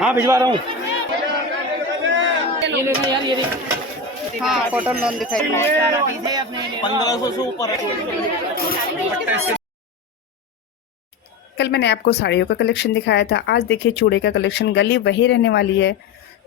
हाँ भिजवा रहा हूँ। ये देखो यार, ये देखो। हाँ, कॉटन लॉन दिखाई 1500 से ऊपर। कल मैंने आपको साड़ियों का कलेक्शन दिखाया था, आज देखिए चूड़े का कलेक्शन। गली वही रहने वाली है,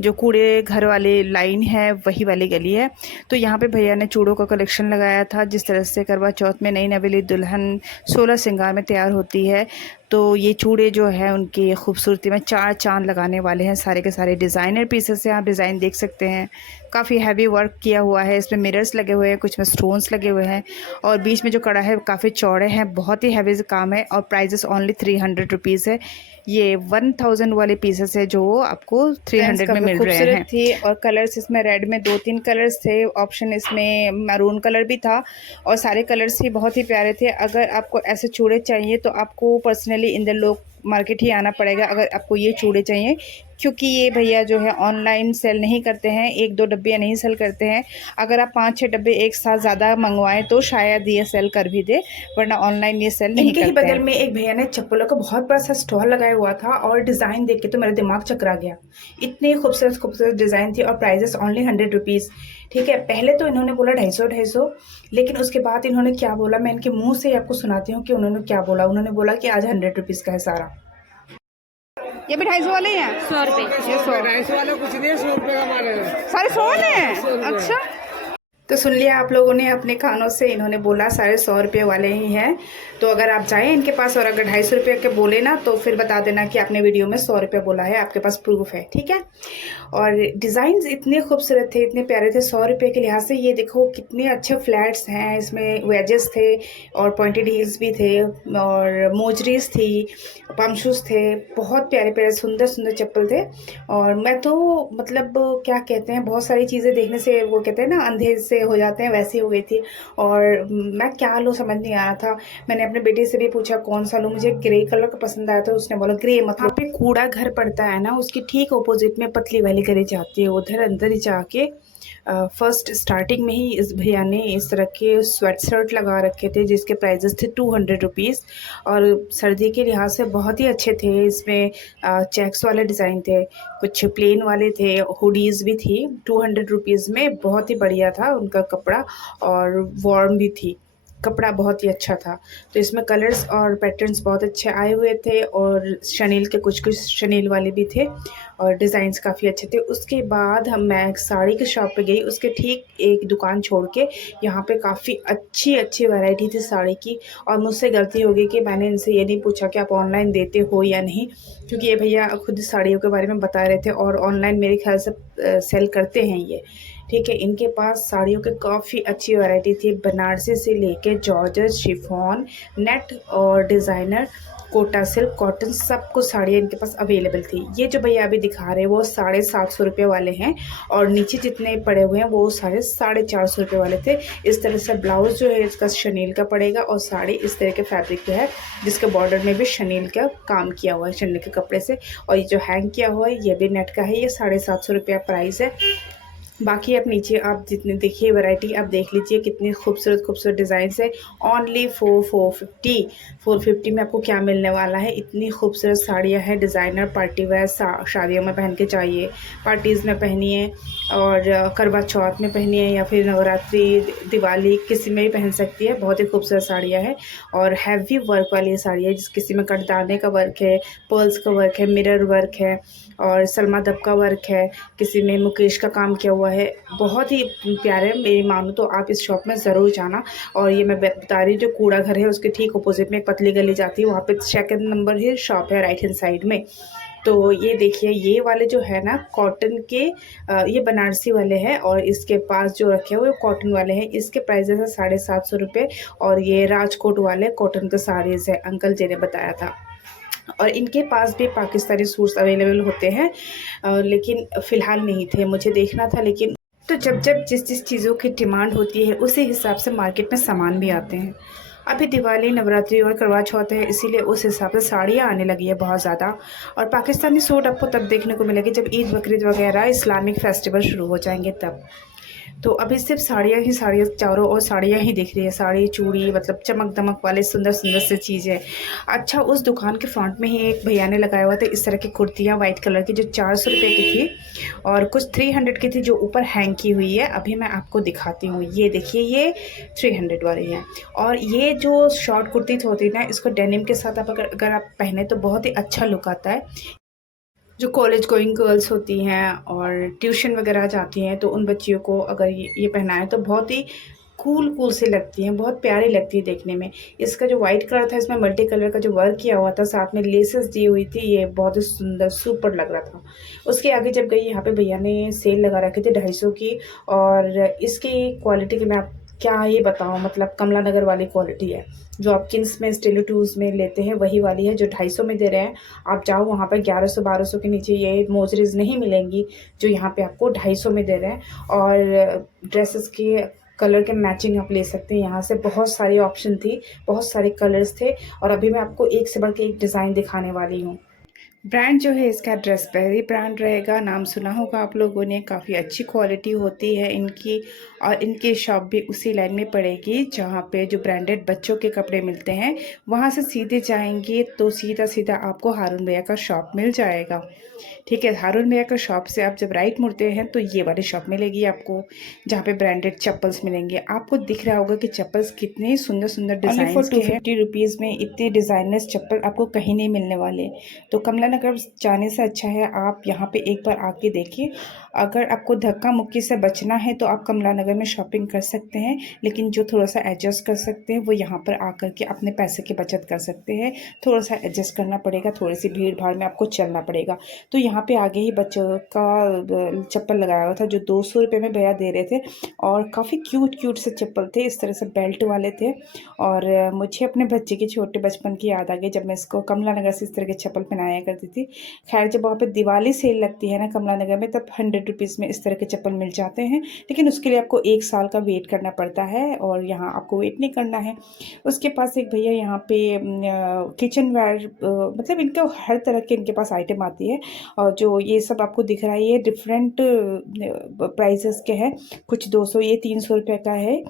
जो कूड़े घर वाले लाइन है वही वाली गली है। तो यहाँ पे भैया ने चूड़ों का कलेक्शन लगाया था। जिस तरह से करवा चौथ में नई नवेली दुल्हन 16 श्रृंगार में तैयार होती है, तो ये चूड़े जो है उनकी खूबसूरती में 4 चांद लगाने वाले हैं। सारे के सारे डिज़ाइनर पीसेस हैं, आप डिज़ाइन देख सकते हैं। काफ़ी हैवी वर्क किया हुआ है, इसमें मिरर्स लगे हुए हैं, कुछ में स्टोन्स लगे हुए हैं, और बीच में जो कड़ा है काफ़ी चौड़े हैं। बहुत ही हैवी काम है, और प्राइजेस ओनली 300 रुपीज़ है। ये 1000 वाले पीसेस है जो आपको 300 में मिल रहे हैं। थी और कलर्स इसमें रेड में 2-3 कलर्स थे, ऑप्शन इसमें मैरून कलर भी था, और सारे कलर्स ही बहुत ही प्यारे थे। अगर आपको ऐसे चूड़े चाहिए तो आपको पर्सनली इंदर लोक मार्केट ही आना पड़ेगा अगर आपको ये चूड़े चाहिए, क्योंकि ये भैया जो है ऑनलाइन सेल नहीं करते हैं, 1-2 डब्बे नहीं सेल करते हैं। अगर आप 5-6 डब्बे एक साथ ज़्यादा मंगवाएं तो शायद ये सेल कर भी दे, वरना ऑनलाइन ये सेल नहीं करते हैं। इनके ही बगल में एक भैया ने चप्पलों का बहुत बड़ा सा स्टॉल लगाया हुआ था, और डिज़ाइन देख के तो मेरा दिमाग चकरा गया। इतनी खूबसूरत खूबसूरत डिज़ाइन थी, और प्राइजेस ओनली 100 रुपीज़। ठीक है, पहले तो इन्होंने बोला 250, लेकिन उसके बाद इन्होंने क्या बोला, मैं इनके मुँह से आपको सुनाती हूँ कि उन्होंने क्या बोला। उन्होंने बोला कि आज 100 रुपीज़ का है सारा। ये भी 250 वाले हैं, 100 रुपये। ये 250 वाले कुछ नहीं है, 100 रुपये का माल है, सारे 100 है। अच्छा, तो सुन लिया आप लोगों ने अपने कानों से, इन्होंने बोला सारे 100 रुपये वाले ही हैं। तो अगर आप जाएं इनके पास, और अगर 250 रुपये के बोले ना, तो फिर बता देना कि आपने वीडियो में 100 रुपये बोला है, आपके पास प्रूफ है, ठीक है। और डिज़ाइंस इतने खूबसूरत थे, इतने प्यारे थे 100 रुपये के लिहाज से। ये देखो कितने अच्छे फ्लैट्स हैं, इसमें वेजेस थे, और पॉइंटेड हील्स भी थे, और मोजरीज थी, पम शूज़ थे। बहुत प्यारे प्यारे सुंदर सुंदर चप्पल थे। और मैं तो मतलब क्या कहते हैं, बहुत सारी चीज़ें देखने से वो कहते हैं ना अंधे से हो जाते हैं, वैसी हो गई थी। और मैं क्या लूँ समझ नहीं आ रहा था। मैंने अपने बेटे से भी पूछा कौन सा लूँ, मुझे ग्रे कलर का पसंद आया था। उसने बोला ग्रे, मतलब पे कूड़ा घर पड़ता है ना, उसके ठीक ऑपोजिट में पतली वाली गली जाती है, उधर अंदर ही जाके फर्स्ट स्टार्टिंग में ही इस भैया ने इस तरह के स्वेट शर्ट लगा रखे थे, जिसके प्राइजेस थे 200 रुपीज़। और सर्दी के लिहाज से बहुत ही अच्छे थे। इसमें चेक्स वाले डिज़ाइन थे, कुछ प्लेन वाले थे, हुडीज़ भी थी। 200 रुपीज़ में बहुत ही बढ़िया था उनका कपड़ा, और वार्म भी थी, कपड़ा बहुत ही अच्छा था। तो इसमें कलर्स और पैटर्न्स बहुत अच्छे आए हुए थे, और शनील के कुछ शनील वाले भी थे, और डिज़ाइंस काफ़ी अच्छे थे। उसके बाद मैं एक साड़ी की शॉप पे गई, उसके ठीक एक दुकान छोड़ के यहाँ पे काफ़ी अच्छी अच्छी वैरायटी थी साड़ी की। और मुझसे गलती हो गई कि मैंने इनसे ये नहीं पूछा कि आप ऑनलाइन देते हो या नहीं, क्योंकि ये भैया खुद साड़ियों के बारे में बता रहे थे, और ऑनलाइन मेरे ख्याल से सेल करते हैं ये, ठीक है। इनके पास साड़ियों की काफ़ी अच्छी वैरायटी थी, बनारसी से लेके जॉर्जेट, शिफॉन, नेट और डिज़ाइनर, कोटा सिल्क, कॉटन, सब कुछ साड़ियाँ इनके पास अवेलेबल थी। ये जो भैया अभी दिखा रहे हैं वो 750 रुपये वाले हैं, और नीचे जितने पड़े हुए हैं वो सारे 450 रुपये वाले थे। इस तरह से ब्लाउज़ जो है इसका शनील का पड़ेगा, और साड़ी इस तरह के फैब्रिक पे है, जिसके बॉर्डर में भी शनील का काम किया हुआ है, शनील के कपड़े से। और ये जो हैंग किया हुआ है ये भी नेट का है, ये 750 रुपया प्राइस है। बाकी आप नीचे आप जितने देखिए वैरायटी, आप देख लीजिए कितनी खूबसूरत खूबसूरत डिज़ाइंस है। ओनली 450 में आपको क्या मिलने वाला है। इतनी खूबसूरत साड़ियाँ हैं, डिज़ाइनर पार्टी वेयर, शादियों में पहन के चाहिए, पार्टीज़ में पहनिए, और करवा चौथ में पहनिए, या फिर नवरात्रि, दिवाली, किसी में भी पहन सकती है। बहुत ही खूबसूरत साड़ियाँ हैं, और हैवी वर्क वाली साड़ी है, जिस किसी में कटदाने का वर्क है, पर्ल्स का वर्क है, मिरर वर्क है, और सलमा दब का वर्क है, किसी में मुकेश का काम किया हुआ है। बहुत ही प्यारे, मेरी मानो तो आप इस शॉप में ज़रूर जाना। और ये मैं बता रही हूँ, जो कूड़ा घर है उसके ठीक अपोजिट में एक पतली गली जाती है, वहाँ पे 2nd नंबर ही शॉप है, राइट हैंड साइड में। तो ये देखिए, ये वाले जो है ना कॉटन के, ये बनारसी वाले हैं, और इसके पास जो रखे हुए कॉटन वाले हैं, इसके प्राइजेस है 750 रुपये। और ये राजकोट वाले कॉटन के साड़ीज़ है, अंकल जी ने बताया था। और इनके पास भी पाकिस्तानी सूट्स अवेलेबल होते हैं, लेकिन फ़िलहाल नहीं थे, मुझे देखना था। लेकिन तो जब जब जिस जिस चीज़ों की डिमांड होती है उसी हिसाब से मार्केट में सामान भी आते हैं। अभी दिवाली, नवरात्रि और करवा चौथ है, इसीलिए उस हिसाब से साड़ियाँ आने लगी है बहुत ज़्यादा। और पाकिस्तानी सूट आपको तब देखने को मिलेगी जब ईद, बकरीद वगैरह इस्लामिक फेस्टिवल शुरू हो जाएंगे तब। तो अभी सिर्फ साड़ियाँ ही साड़ियाँ, चारों ओर साड़ियाँ ही दिख रही है, साड़ी चूड़ी मतलब चमक दमक वाले सुंदर सुंदर सी चीज़ें। अच्छा, उस दुकान के फ्रंट में ही एक भैया ने लगाया हुआ था इस तरह की कुर्तियाँ वाइट कलर की, जो 400 रुपये की थी और कुछ 300 की थी, जो ऊपर हैंग की हुई है। अभी मैं आपको दिखाती हूँ, ये देखिए, ये 300 वाली है। और ये जो शॉर्ट कुर्ती होती है ना, इसको डेनिम के साथ आप अगर आप पहने तो बहुत ही अच्छा लुक आता है। जो कॉलेज गोइंग गर्ल्स होती हैं और ट्यूशन वगैरह जाती हैं, तो उन बच्चियों को अगर ये पहनाएं तो बहुत ही कूल कूल से लगती हैं, बहुत प्यारी लगती है देखने में। इसका जो वाइट कलर था, इसमें मल्टी कलर का जो वर्क किया हुआ था, साथ में लेसेस दी हुई थी, ये बहुत ही सुंदर सुपर लग रहा था। उसके आगे जब गई, यहाँ पे भैया ने सेल लगा रखी थी 250 की, और इसकी क्वालिटी की मैं आप क्या ये बताऊँ, मतलब कमला नगर वाली क्वालिटी है। जो आप किन्स में स्टेलो टूज में लेते हैं वही वाली है, जो 250 में दे रहे हैं। आप जाओ वहाँ पर 1100-1200 के नीचे ये मोजरीज नहीं मिलेंगी, जो यहाँ पे आपको 250 में दे रहे हैं। और ड्रेसेस के कलर के मैचिंग आप ले सकते हैं। यहाँ से बहुत सारी ऑप्शन थी, बहुत सारे कलर्स थे, और अभी मैं आपको एक से बढ़ के एक डिज़ाइन दिखाने वाली हूँ। ब्रांड जो है इसका ड्रेसबेरी ब्रांड रहेगा, नाम सुना होगा आप लोगों ने। काफ़ी अच्छी क्वालिटी होती है इनकी, और इनकी शॉप भी उसी लाइन में पड़ेगी जहाँ पे जो ब्रांडेड बच्चों के कपड़े मिलते हैं। वहाँ से सीधे जाएंगे तो सीधा सीधा आपको हारून भैया का शॉप मिल जाएगा। ठीक है, हारून भैया का शॉप से आप जब राइट मुड़ते हैं तो ये वाली शॉप मिलेगी आपको, जहाँ पे ब्रांडेड चप्पल्स मिलेंगे। आपको दिख रहा होगा कि चप्पल्स कितने सुंदर सुंदर डिजाइन फॉर 250 रुपीज़ में इतने डिज़ाइनर्स चप्पल आपको कहीं नहीं मिलने वाले। तो कमला नगर जाने से अच्छा है आप यहाँ पे एक बार आके देखिए। अगर आपको धक्का मुक्की से बचना है तो आप कमला नगर में शॉपिंग कर सकते हैं, लेकिन जो थोड़ा सा एडजस्ट कर सकते हैं वो यहाँ पर आकर के अपने पैसे की बचत कर सकते हैं। थोड़ा सा एडजस्ट करना पड़ेगा, थोड़ी सी भीड़ भाड़ में आपको चलना पड़ेगा। तो यहाँ पे आगे ही बच्चों का चप्पल लगाया हुआ था, जो 200 रुपये में भैया दे रहे थे, और काफ़ी क्यूट क्यूट से चप्पल थे, इस तरह से बेल्ट वाले थे। और मुझे अपने बच्चे के छोटे बचपन की याद आ गई, जब मैं इसको कमला नगर से इस तरह के चप्पल पहनाया करती थी। खैर, जब वहाँ पे दिवाली सेल लगती है ना कमला नगर में, तब 100 रुपीज़ में इस तरह के चप्पल मिल जाते हैं, लेकिन उसके लिए आपको 1 साल का वेट करना पड़ता है, और यहाँ आपको वेट नहीं करना है। उसके पास एक भैया यहाँ पे किचन वेयर, मतलब इनका हर तरह के इनके पास आइटम आती है। और जो ये सब आपको दिख रहा है, ये डिफरेंट प्राइसेस के हैं। कुछ 200, ये 300 रुपये का है,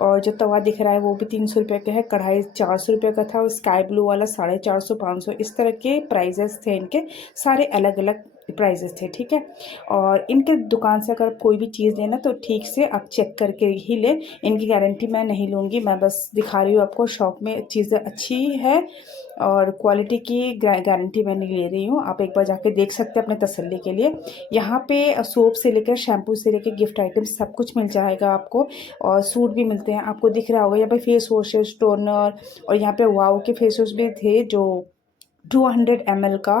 और जो तवा दिख रहा है वो भी 300 रुपये का है। कढ़ाई 400 रुपये का था, और स्काई ब्लू वाला 450, 500, इस तरह के प्राइजेस थे इनके। सारे अलग अलग प्राइजेस थे, ठीक है। और इनके दुकान से अगर कोई भी चीज़ लेना तो ठीक से आप चेक करके ही ले, इनकी गारंटी मैं नहीं लूँगी, मैं बस दिखा रही हूँ आपको। शॉप में चीज़ें अच्छी है और क्वालिटी की गारंटी मैं नहीं ले रही हूँ। आप एक बार जाके देख सकते हैं अपने तसल्ली के लिए। यहाँ पे सोप से लेकर शैम्पू से लेकर गिफ्ट आइटम सब कुछ मिल जाएगा आपको, और सूट भी मिलते हैं। आपको दिख रहा होगा यहाँ पे फेस वॉशेस, टोनर, और यहाँ पे वाओ के फेस वॉश भी थे, जो 200 ml का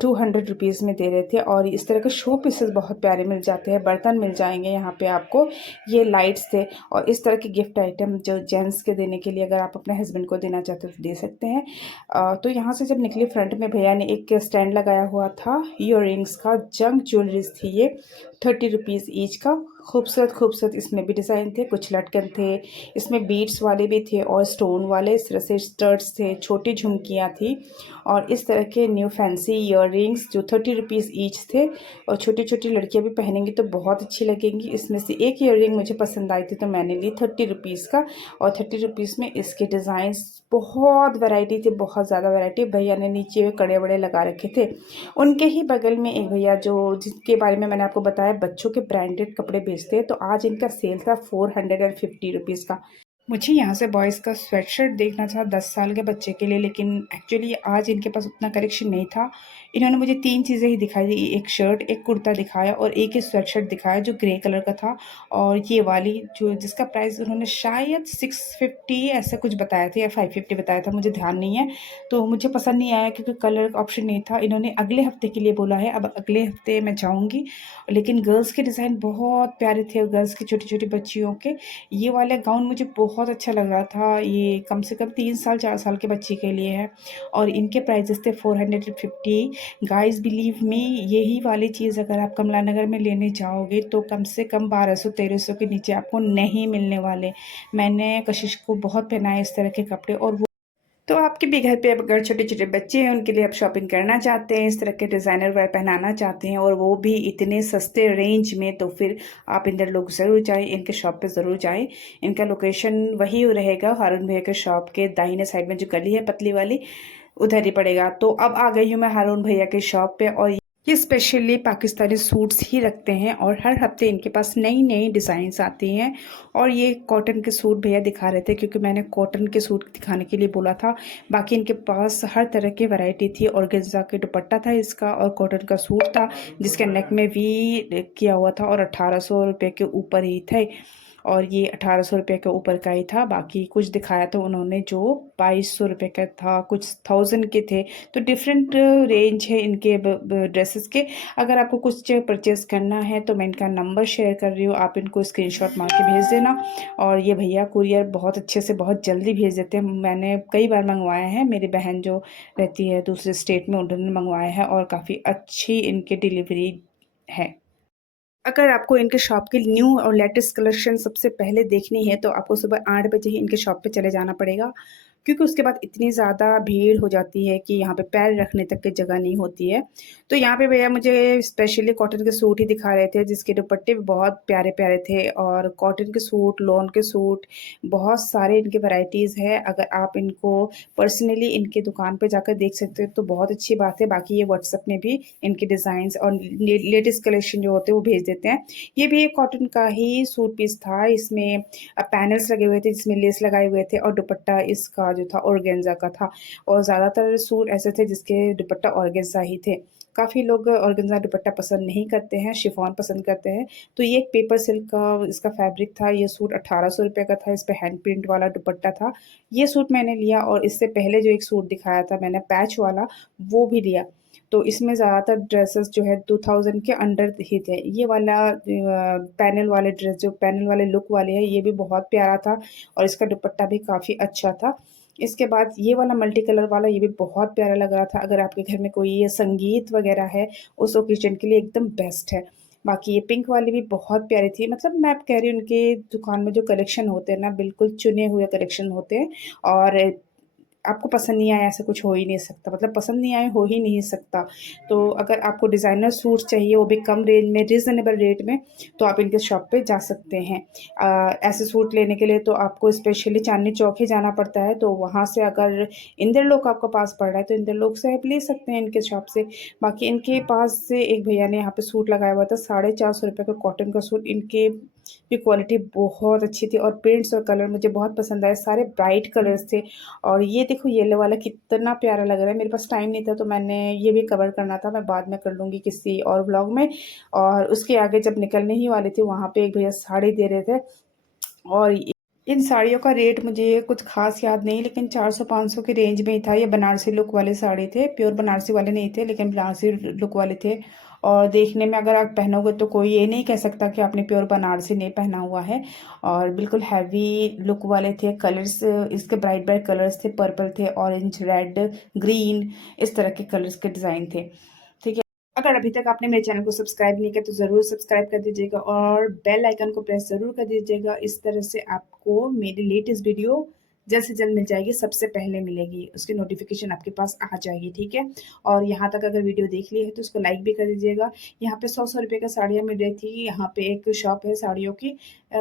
200 रुपीज़ में दे रहे थे। और इस तरह के शो पीसेस बहुत प्यारे मिल जाते हैं, बर्तन मिल जाएंगे यहाँ पे आपको। ये लाइट्स थे, और इस तरह के गिफ्ट आइटम जो जेंट्स के देने के लिए, अगर आप अपने हस्बैंड को देना चाहते हो तो दे सकते हैं। तो यहाँ से जब निकले, फ्रंट में भैया ने एक स्टैंड लगाया हुआ था ईयर का, जंक ज्वेलरीज थी ये, 30 रुपीज़ ईच का। खूबसूरत खूबसूरत इसमें भी डिज़ाइन थे, कुछ लटकन थे, इसमें बीड्स वाले भी थे और स्टोन वाले। इस तरह से स्टड्स थे, छोटी झुमकियाँ थी, और इस तरह के न्यू फैंसी ईयररिंग्स जो 30 रुपीज़ ईच थे। और छोटी छोटी लड़कियाँ भी पहनेंगी तो बहुत अच्छी लगेंगी। इसमें से एक ईयररिंग मुझे पसंद आई थी तो मैंने ली 30 रुपीज़ का, और 30 रुपीज़ में इसके डिज़ाइंस बहुत वैरायटी थी, बहुत ज़्यादा वैरायटी। भैया ने नीचे कड़े बड़े लगा रखे थे। उनके ही बगल में एक भैया, जो जिसके बारे में मैंने आपको बताया, बच्चों के ब्रांडेड कपड़े बेचते हैं, तो आज इनका सेल था 450 रुपीज़ का। मुझे यहाँ से बॉयज़ का स्वेटशर्ट देखना था 10 साल के बच्चे के लिए, लेकिन एक्चुअली आज इनके पास उतना कलेक्शन नहीं था। इन्होंने मुझे 3 चीज़ें ही दिखाई दी, एक शर्ट, एक कुर्ता दिखाया, और एक ही स्वेटशर्ट दिखाया जो ग्रे कलर का था। और ये वाली जो जिसका प्राइस उन्होंने शायद 650 ऐसा कुछ बताया था, या 550 बताया था, मुझे ध्यान नहीं है। तो मुझे पसंद नहीं आया क्योंकि कलर का ऑप्शन नहीं था। इन्होंने अगले हफ्ते के लिए बोला है, अब अगले हफ्ते मैं जाऊँगी। लेकिन गर्ल्स के डिज़ाइन बहुत प्यारे थे, गर्ल्स की छोटी छोटी बच्चियों के। ये वाला गाउन मुझे बहुत अच्छा लग रहा था, ये कम से कम 3 साल 4 साल के बच्चे के लिए है, और इनके प्राइजेस थे 450। गाइस बिलीव मी, यही वाली चीज़ अगर आप कमला नगर में लेने जाओगे तो कम से कम 1200-1300 के नीचे आपको नहीं मिलने वाले। मैंने कशिश को बहुत पहनाए इस तरह के कपड़े, और तो आपके भी घर पे अब अगर छोटे छोटे बच्चे हैं, उनके लिए आप शॉपिंग करना चाहते हैं, इस तरह के डिज़ाइनर वेयर पहनाना चाहते हैं और वो भी इतने सस्ते रेंज में, तो फिर आप इंदर लोग ज़रूर जाएं, इनके शॉप पे ज़रूर जाएं। इनका लोकेशन वही रहेगा, हारून भैया के शॉप के दाहिने साइड में जो गली है पतली वाली, उधर ही पड़ेगा। तो अब आ गई हूँ मैं हारून भैया के शॉप पे, और ये स्पेशली पाकिस्तानी सूट्स ही रखते हैं और हर हफ्ते इनके पास नई नई डिज़ाइंस आती हैं। और ये कॉटन के सूट भैया दिखा रहे थे, क्योंकि मैंने कॉटन के सूट दिखाने के लिए बोला था। बाकी इनके पास हर तरह की वैरायटी थी, ऑर्गेन्जा के दुपट्टा था इसका और कॉटन का सूट था जिसके नेक में वी किया हुआ था, और 1800 रुपये के ऊपर ही थे। और ये 1800 रुपये के ऊपर का ही था। बाकी कुछ दिखाया था उन्होंने जो 2200 रुपये का था, कुछ 1000 के थे। तो डिफरेंट रेंज है इनके ड्रेसेस के। अगर आपको कुछ परचेस करना है तो मैं इनका नंबर शेयर कर रही हूँ, आप इनको स्क्रीनशॉट मार के भेज देना। और ये भैया कुरियर बहुत अच्छे से बहुत जल्दी भेज देते हैं। मैंने कई बार मंगवाया है, मेरी बहन जो रहती है दूसरे स्टेट में, उन्होंने मंगवाया है और काफ़ी अच्छी इनकी डिलीवरी है। अगर आपको इनके शॉप की न्यू और लेटेस्ट कलेक्शन सबसे पहले देखनी है तो आपको सुबह 8 बजे ही इनके शॉप पे चले जाना पड़ेगा, क्योंकि उसके बाद इतनी ज़्यादा भीड़ हो जाती है कि यहाँ पे पैर रखने तक की जगह नहीं होती है। तो यहाँ पे भैया मुझे स्पेशली कॉटन के सूट ही दिखा रहे थे, जिसके दुपट्टे भी बहुत प्यारे प्यारे थे, और कॉटन के सूट, लॉन के सूट, बहुत सारे इनके वैरायटीज़ है। अगर आप इनको पर्सनली इनके दुकान पे जाकर देख सकते हो तो बहुत अच्छी बात है। बाकी ये व्हाट्सएप में भी इनके डिज़ाइंस और लेटेस्ट कलेक्शन जो होते हैं वो भेज देते हैं। ये भी एक कॉटन का ही सूट पीस था, इसमें पैनल्स लगे हुए थे जिसमें लेस लगाए हुए थे, और दुपट्टा इसका जो था ऑर्गेन्जा का था। और ज़्यादातर सूट ऐसे थे जिसके दुपट्टा ऑर्गेन्जा ही थे। काफ़ी लोग ऑर्गेन्जा दुपट्टा पसंद नहीं करते हैं, शिफॉन पसंद करते हैं। तो ये एक पेपर सिल्क का इसका फैब्रिक था। ये सूट 1800 रुपये का था, इस पे हैंड प्रिंट वाला दुपट्टा था। ये सूट मैंने लिया, और इससे पहले जो एक सूट दिखाया था मैंने पैच वाला, वो भी लिया। तो इसमें ज़्यादातर ड्रेसेस जो है 2000 के अंडर ही थे। ये वाला पैनल वाले ड्रेस, जो पैनल वाले लुक वाले हैं, ये भी बहुत प्यारा था और इसका दुपट्टा भी काफ़ी अच्छा था। इसके बाद ये वाला मल्टी कलर वाला, ये भी बहुत प्यारा लग रहा था। अगर आपके घर में कोई ये संगीत वगैरह है, उस ओकेजन के लिए एकदम बेस्ट है। बाकी ये पिंक वाली भी बहुत प्यारी थी। मतलब मैं आप कह रही हूँ, उनके दुकान में जो कलेक्शन होते हैं ना, बिल्कुल चुने हुए कलेक्शन होते हैं। और आपको पसंद नहीं आया ऐसा कुछ हो ही नहीं सकता, मतलब पसंद नहीं आए हो ही नहीं सकता। तो अगर आपको डिज़ाइनर सूट चाहिए, वो भी कम रेंज में, रिजनेबल रेट में, तो आप इनके शॉप पे जा सकते हैं। ऐसे सूट लेने के लिए तो आपको स्पेशली चांदनी चौक ही जाना पड़ता है। तो वहाँ से अगर इंदर लोक आपको पास पड़ रहा है तो इंदर लोक से आप ले सकते हैं इनके शॉप से। बाकी इनके पास से एक भैया ने यहाँ पे सूट लगाया हुआ था, 450 रुपये का कॉटन का सूट। इनके की क्वालिटी बहुत अच्छी थी और प्रिंट्स और कलर मुझे बहुत पसंद आए, सारे ब्राइट कलर्स थे। और ये देखो येलो वाला कितना प्यारा लग रहा है। मेरे पास टाइम नहीं था तो मैंने ये भी कवर करना था, मैं बाद में कर लूँगी किसी और ब्लॉग में। और उसके आगे जब निकलने ही वाली थी, वहाँ पे एक भैया साड़ी दे रहे थे, और इन साड़ियों का रेट मुझे कुछ खास याद नहीं, लेकिन 400-500 के रेंज में ही था। ये बनारसी लुक वाले साड़ी थे, प्योर बनारसी वाले नहीं थे लेकिन बनारसी लुक वाले थे। और देखने में अगर आप पहनोगे तो कोई ये नहीं कह सकता कि आपने प्योर बनारसी नहीं पहना हुआ है। और बिल्कुल हैवी लुक वाले थे। कलर्स इसके ब्राइट ब्राइट कलर्स थे, पर्पल थे, ऑरेंज, रेड, ग्रीन, इस तरह के कलर्स के डिज़ाइन थे। ठीक है, अगर अभी तक आपने मेरे चैनल को सब्सक्राइब नहीं किया तो ज़रूर सब्सक्राइब कर दीजिएगा और बेल आइकन को प्रेस ज़रूर कर दीजिएगा। इस तरह से आपको मेरी लेटेस्ट वीडियो जल्द से जल्द मिल जाएगी, सबसे पहले मिलेगी, उसकी नोटिफिकेशन आपके पास आ जाएगी। ठीक है, और यहाँ तक अगर वीडियो देख ली है तो उसको लाइक भी कर दीजिएगा। यहाँ पे 100 रुपये का साड़ियाँ मिल रही थी। यहाँ पे एक शॉप है साड़ियों की,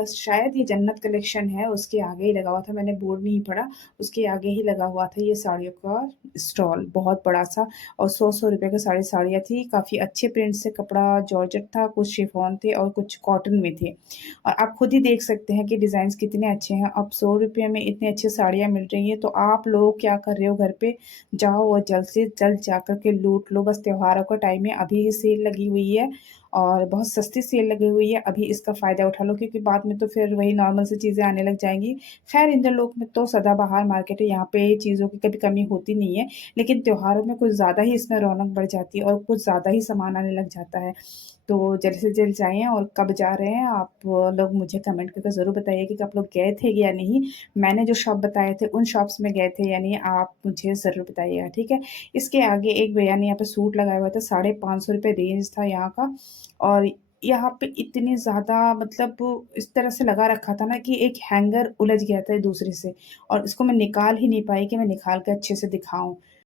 शायद ये जन्नत कलेक्शन है, उसके आगे ही लगा हुआ था, मैंने बोर्ड नहीं पढ़ा, उसके आगे ही लगा हुआ था ये साड़ियों का स्टॉल, बहुत बड़ा सा। और 100 रुपये का साड़ियाँ थी, काफ़ी अच्छे प्रिंट से कपड़ा, जॉर्जेट था, कुछ शिफॉन थे और कुछ कॉटन में थे। और आप खुद ही देख सकते हैं कि डिज़ाइंस कितने अच्छे हैं। अब 100 रुपये में इतनी अच्छी साड़ियाँ मिल रही हैं, तो आप लोग क्या कर रहे हो, घर पे जाओ और जल्द से जल्द जा कर के लूट लो। बस त्योहारों का टाइम है, अभी ही सेल लगी हुई है और बहुत सस्ती सेल लगी हुई है, अभी इसका फ़ायदा उठा लो, क्योंकि बाद में तो फिर वही नॉर्मल सी चीज़ें आने लग जाएंगी। खैर इंदर लोक में तो सदाबहार मार्केट है, यहाँ पे चीज़ों की कभी कमी होती नहीं है, लेकिन त्योहारों में कुछ ज़्यादा ही इसमें रौनक बढ़ जाती है और कुछ ज़्यादा ही सामान आने लग जाता है। तो जल्द से जल्द जाएँ, और कब जा रहे हैं आप लोग मुझे कमेंट करके ज़रूर बताइए कि आप लोग गए थे या नहीं। मैंने जो शॉप बताए थे उन शॉप्स में गए थे या नहीं, आप मुझे ज़रूर बताइएगा। ठीक है, इसके आगे एक भैया ने यहाँ पे सूट लगाया हुआ था, 550 रुपये रेंज था यहाँ का। और यहाँ पे इतनी ज़्यादा मतलब इस तरह से लगा रखा था ना कि एक हैंगर उलझ गया था दूसरे से और इसको मैं निकाल ही नहीं पाई कि मैं निकाल के अच्छे से दिखाऊँ।